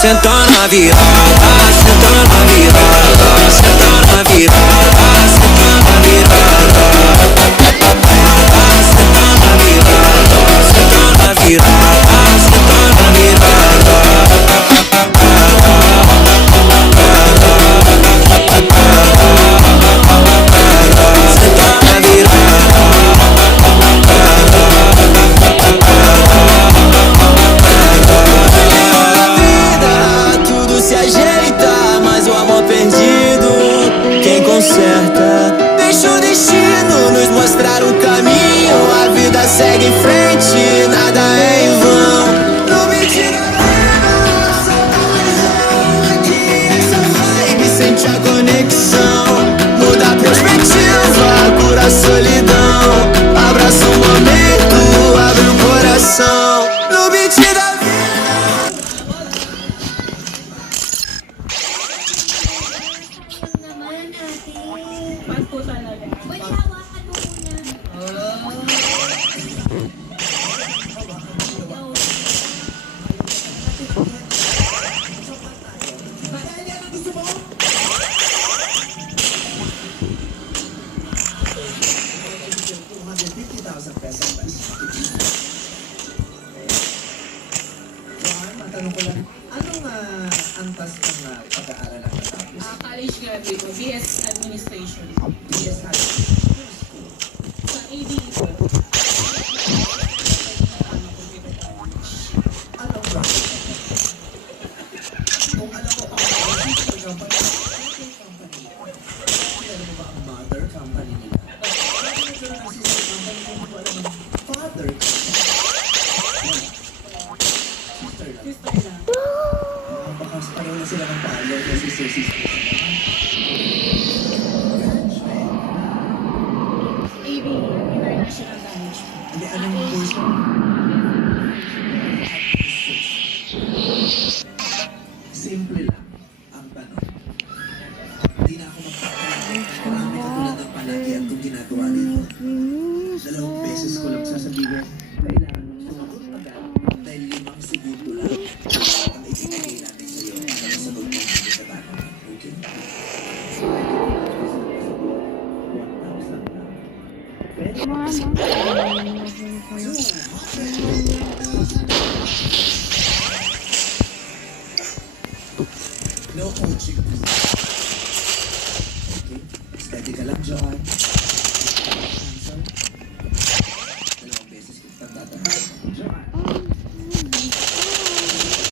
senta na virada, senta na virada, senta na virada, senta na virada, senta na virada, senta na virada, senta na virada. Deixa o destino nos mostrar o caminho. A vida segue em frente, nada é em vão. No mentira aqui essa vibe sente a conexão. Muda a perspectiva, cura a solidão. Abraça o momento, abre o coração. No beat da Matanong ko lang, anong antas ng pag-aaral ang natapos? College graduate ko, BS Administration. BS Sa ABE ko. Anong bracket? Kung alam mo ang sister company, alam mo ba ang mother company nila? Alam mo ba ang sister company kung mo alam ang father company? Sister lang. Baka pareho na sila ng palo kasi sister. ABE, International Management. Hindi, anong course mo? Simple lang ang tanong. Hindi na ako magpapalagay. Marami katulad ng palagian kung ginagawa dito. 2 beses ko lang sasabihin, kailangan mong sumagot agad dahil 5 segundo lang ang ibibigay natin sa iyo para sagot mo sa tanong. Okay? 1,000 lang. Pwede mo kasi. No coaching. Okay? Steady ka lang, John.